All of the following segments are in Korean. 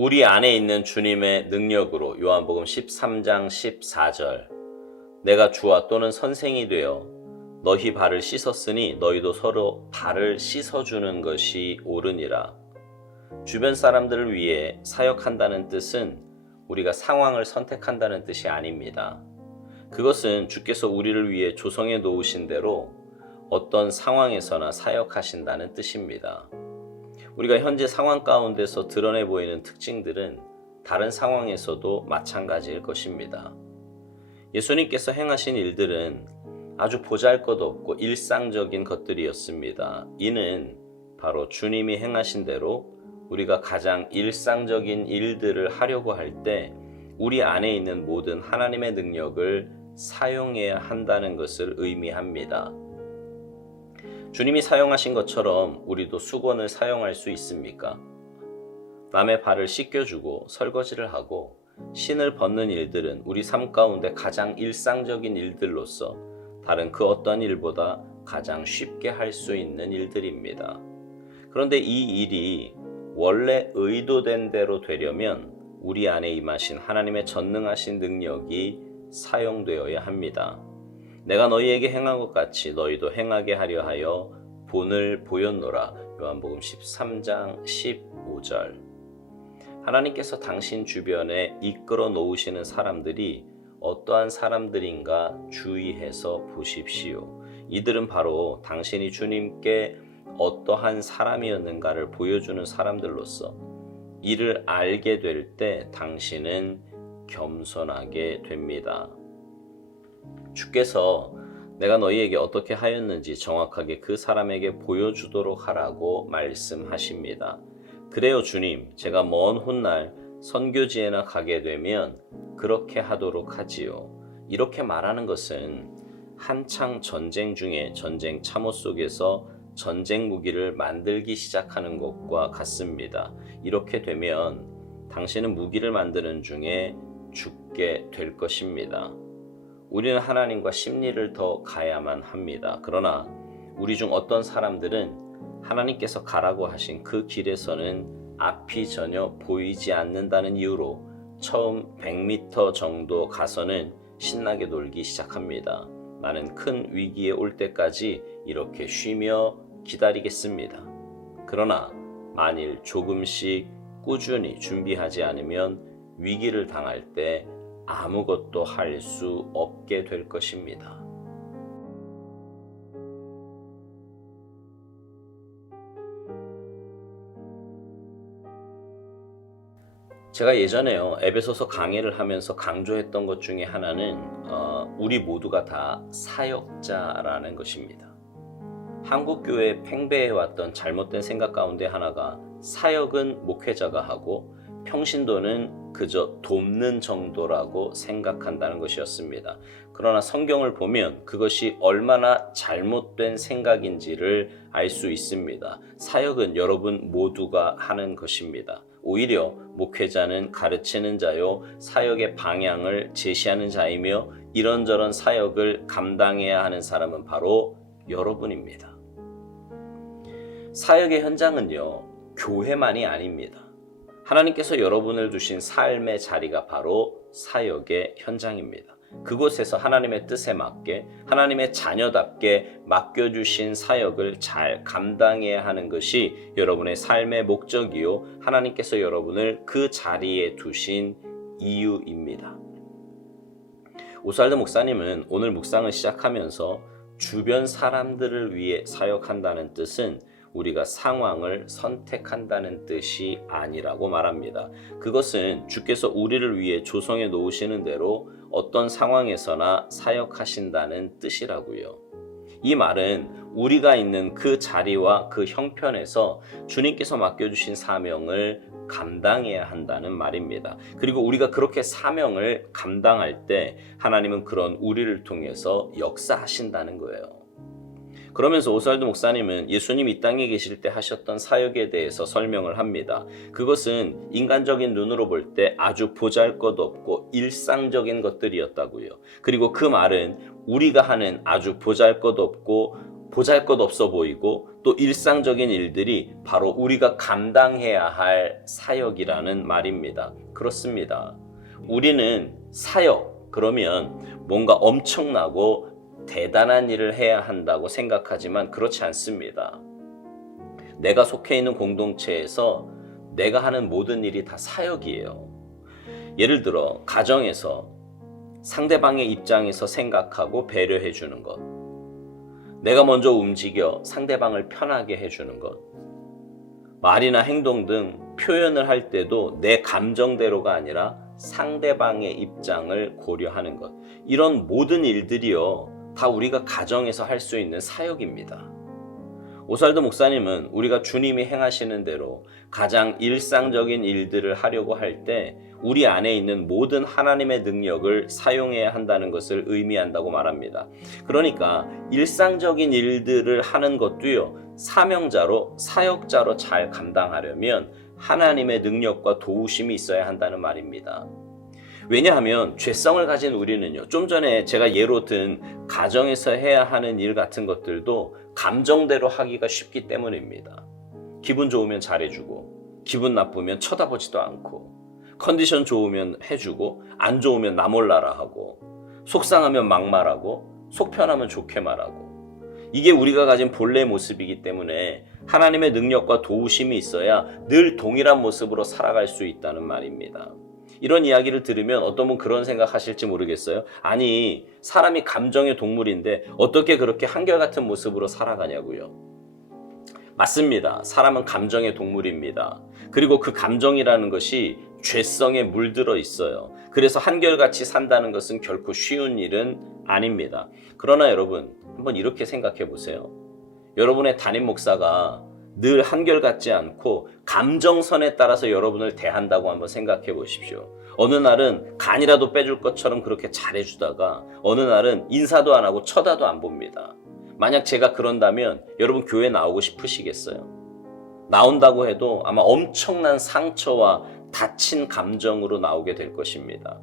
우리 안에 있는 주님의 능력으로 요한복음 13장 14절 내가 주와 또는 선생이 되어 너희 발을 씻었으니 너희도 서로 발을 씻어주는 것이 옳으니라. 주변 사람들을 위해 사역한다는 뜻은 우리가 상황을 선택한다는 뜻이 아닙니다. 그것은 주께서 우리를 위해 조성해 놓으신 대로 어떤 상황에서나 사역하신다는 뜻입니다. 우리가 현재 상황 가운데서 드러내 보이는 특징들은 다른 상황에서도 마찬가지일 것입니다. 예수님께서 행하신 일들은 아주 보잘것없고 일상적인 것들이었습니다. 이는 바로 주님이 행하신 대로 우리가 가장 일상적인 일들을 하려고 할 때 우리 안에 있는 모든 하나님의 능력을 사용해야 한다는 것을 의미합니다. 주님이 사용하신 것처럼 우리도 수건을 사용할 수 있습니까? 남의 발을 씻겨주고 설거지를 하고 신을 벗는 일들은 우리 삶 가운데 가장 일상적인 일들로서 다른 그 어떤 일보다 가장 쉽게 할 수 있는 일들입니다. 그런데 이 일이 원래 의도된 대로 되려면 우리 안에 임하신 하나님의 전능하신 능력이 사용되어야 합니다. 내가 너희에게 행한 것 같이 너희도 행하게 하려 하여 본을 보였노라. 요한복음 13장 15절. 하나님께서 당신 주변에 이끌어 놓으시는 사람들이 어떠한 사람들인가 주의해서 보십시오. 이들은 바로 당신이 주님께 어떠한 사람이었는가를 보여주는 사람들로서 이를 알게 될 때 당신은 겸손하게 됩니다. 주께서 내가 너희에게 어떻게 하였는지 정확하게 그 사람에게 보여주도록 하라고 말씀하십니다. 그래요 주님, 제가 먼 훗날 선교지에나 가게 되면 그렇게 하도록 하지요. 이렇게 말하는 것은 한창 전쟁 중에 전쟁 참호 속에서 전쟁 무기를 만들기 시작하는 것과 같습니다. 이렇게 되면 당신은 무기를 만드는 중에 죽게 될 것입니다. 우리는 하나님과 심리를 더 가야만 합니다. 그러나 우리 중 어떤 사람들은 하나님께서 가라고 하신 그 길에서는 앞이 전혀 보이지 않는다는 이유로 처음 100m 정도 가서는 신나게 놀기 시작합니다. 나는 큰 위기에 올 때까지 이렇게 쉬며 기다리겠습니다. 그러나 만일 조금씩 꾸준히 준비하지 않으면 위기를 당할 때 아무것도 할 수 없게 될 것입니다. 제가 예전에요 에베소서 강의를 하면서 강조했던 것 중에 하나는 우리 모두가 다 사역자라는 것입니다. 한국교회에 팽배해왔던 잘못된 생각 가운데 하나가 사역은 목회자가 하고 평신도는 그저 돕는 정도라고 생각한다는 것이었습니다. 그러나 성경을 보면 그것이 얼마나 잘못된 생각인지를 알 수 있습니다. 사역은 여러분 모두가 하는 것입니다. 오히려 목회자는 가르치는 자요, 사역의 방향을 제시하는 자이며 이런저런 사역을 감당해야 하는 사람은 바로 여러분입니다. 사역의 현장은요, 교회만이 아닙니다. 하나님께서 여러분을 두신 삶의 자리가 바로 사역의 현장입니다. 그곳에서 하나님의 뜻에 맞게 하나님의 자녀답게 맡겨주신 사역을 잘 감당해야 하는 것이 여러분의 삶의 목적이요 하나님께서 여러분을 그 자리에 두신 이유입니다. 오스왈드 목사님은 오늘 묵상을 시작하면서 주변 사람들을 위해 사역한다는 뜻은 우리가 상황을 선택한다는 뜻이 아니라고 말합니다. 그것은 주께서 우리를 위해 조성해 놓으시는 대로 어떤 상황에서나 사역하신다는 뜻이라고요. 이 말은 우리가 있는 그 자리와 그 형편에서 주님께서 맡겨주신 사명을 감당해야 한다는 말입니다. 그리고 우리가 그렇게 사명을 감당할 때 하나님은 그런 우리를 통해서 역사하신다는 거예요. 그러면서 오스왈드 목사님은 예수님이 이 땅에 계실 때 하셨던 사역에 대해서 설명을 합니다. 그것은 인간적인 눈으로 볼 때 아주 보잘것없고 일상적인 것들이었다고요. 그리고 그 말은 우리가 하는 아주 보잘것없고 보잘것없어 보이고 또 일상적인 일들이 바로 우리가 감당해야 할 사역이라는 말입니다. 그렇습니다. 우리는 사역, 그러면 뭔가 엄청나고 대단한 일을 해야 한다고 생각하지만 그렇지 않습니다. 내가 속해 있는 공동체에서 내가 하는 모든 일이 다 사역이에요. 예를 들어 가정에서 상대방의 입장에서 생각하고 배려해 주는 것, 내가 먼저 움직여 상대방을 편하게 해주는 것, 말이나 행동 등 표현을 할 때도 내 감정대로가 아니라 상대방의 입장을 고려하는 것, 이런 모든 일들이요 다 우리가 가정에서 할 수 있는 사역입니다. 오살도 목사님은 우리가 주님이 행하시는 대로 가장 일상적인 일들을 하려고 할 때 우리 안에 있는 모든 하나님의 능력을 사용해야 한다는 것을 의미한다고 말합니다. 그러니까 일상적인 일들을 하는 것도요, 사명자로, 사역자로 잘 감당하려면 하나님의 능력과 도우심이 있어야 한다는 말입니다. 왜냐하면 죄성을 가진 우리는요, 좀 전에 제가 예로 든 가정에서 해야 하는 일 같은 것들도 감정대로 하기가 쉽기 때문입니다. 기분 좋으면 잘해주고, 기분 나쁘면 쳐다보지도 않고, 컨디션 좋으면 해주고, 안 좋으면 나 몰라라 하고, 속상하면 막말하고, 속 편하면 좋게 말하고, 이게 우리가 가진 본래 모습이기 때문에 하나님의 능력과 도우심이 있어야 늘 동일한 모습으로 살아갈 수 있다는 말입니다. 이런 이야기를 들으면 어떤 분 그런 생각 하실지 모르겠어요. 아니, 사람이 감정의 동물인데 어떻게 그렇게 한결같은 모습으로 살아가냐고요. 맞습니다. 사람은 감정의 동물입니다. 그리고 그 감정이라는 것이 죄성에 물들어 있어요. 그래서 한결같이 산다는 것은 결코 쉬운 일은 아닙니다. 그러나 여러분, 한번 이렇게 생각해 보세요. 여러분의 담임 목사가 늘 한결같지 않고 감정선에 따라서 여러분을 대한다고 한번 생각해 보십시오. 어느 날은 간이라도 빼줄 것처럼 그렇게 잘해주다가 어느 날은 인사도 안 하고 쳐다도 안 봅니다. 만약 제가 그런다면 여러분 교회 나오고 싶으시겠어요? 나온다고 해도 아마 엄청난 상처와 다친 감정으로 나오게 될 것입니다.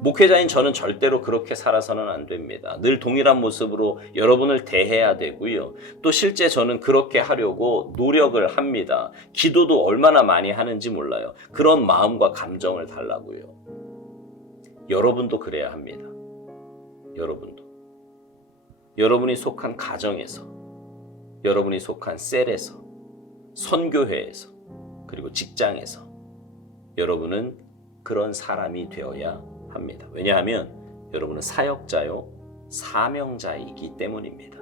목회자인 저는 절대로 그렇게 살아서는 안 됩니다. 늘 동일한 모습으로 여러분을 대해야 되고요. 또 실제 저는 그렇게 하려고 노력을 합니다. 기도도 얼마나 많이 하는지 몰라요. 그런 마음과 감정을 달라고요. 여러분도 그래야 합니다. 여러분도. 여러분이 속한 가정에서, 여러분이 속한 셀에서, 선교회에서, 그리고 직장에서 여러분은 그런 사람이 되어야 합니다. 왜냐하면 여러분은 사역자요, 사명자이기 때문입니다.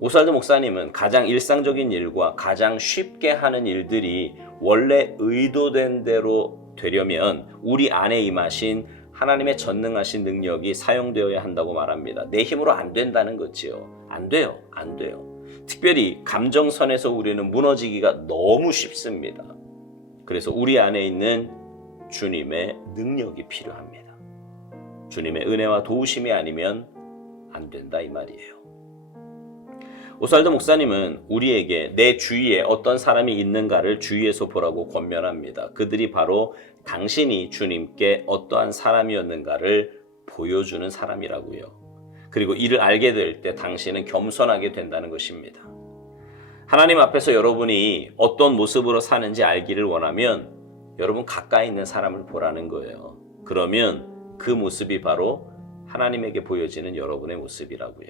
오살도 목사님은 가장 일상적인 일과 가장 쉽게 하는 일들이 원래 의도된 대로 되려면 우리 안에 임하신 하나님의 전능하신 능력이 사용되어야 한다고 말합니다. 내 힘으로 안 된다는 거지요. 안 돼요. 안 돼요. 특별히 감정선에서 우리는 무너지기가 너무 쉽습니다. 그래서 우리 안에 있는 주님의 능력이 필요합니다. 주님의 은혜와 도우심이 아니면 안 된다 이 말이에요. 오살도 목사님은 우리에게 내 주위에 어떤 사람이 있는가를 주위에서 보라고 권면합니다. 그들이 바로 당신이 주님께 어떠한 사람이었는가를 보여주는 사람이라고요. 그리고 이를 알게 될 때 당신은 겸손하게 된다는 것입니다. 하나님 앞에서 여러분이 어떤 모습으로 사는지 알기를 원하면 여러분 가까이 있는 사람을 보라는 거예요. 그러면 그 모습이 바로 하나님에게 보여지는 여러분의 모습이라고요.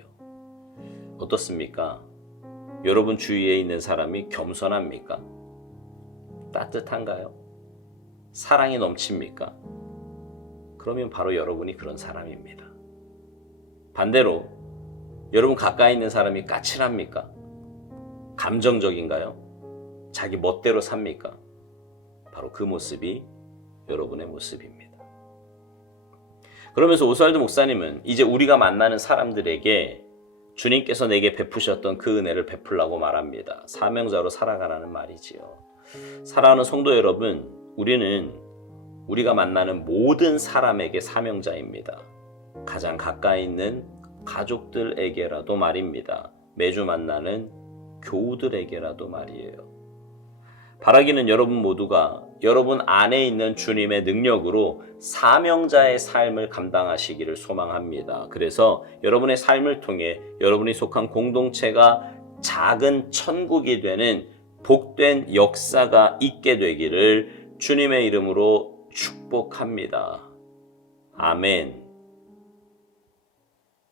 어떻습니까? 여러분 주위에 있는 사람이 겸손합니까? 따뜻한가요? 사랑이 넘칩니까? 그러면 바로 여러분이 그런 사람입니다. 반대로 여러분 가까이 있는 사람이 까칠합니까? 감정적인가요? 자기 멋대로 삽니까? 바로 그 모습이 여러분의 모습입니다. 그러면서 오스왈드 목사님은 이제 우리가 만나는 사람들에게 주님께서 내게 베푸셨던 그 은혜를 베풀라고 말합니다. 사명자로 살아가라는 말이지요. 사랑하는 성도 여러분, 우리는 우리가 만나는 모든 사람에게 사명자입니다. 가장 가까이 있는 가족들에게라도 말입니다. 매주 만나는 교우들에게라도 말이에요. 바라기는 여러분 모두가 여러분 안에 있는 주님의 능력으로 사명자의 삶을 감당하시기를 소망합니다. 그래서 여러분의 삶을 통해 여러분이 속한 공동체가 작은 천국이 되는 복된 역사가 있게 되기를 주님의 이름으로 축복합니다. 아멘.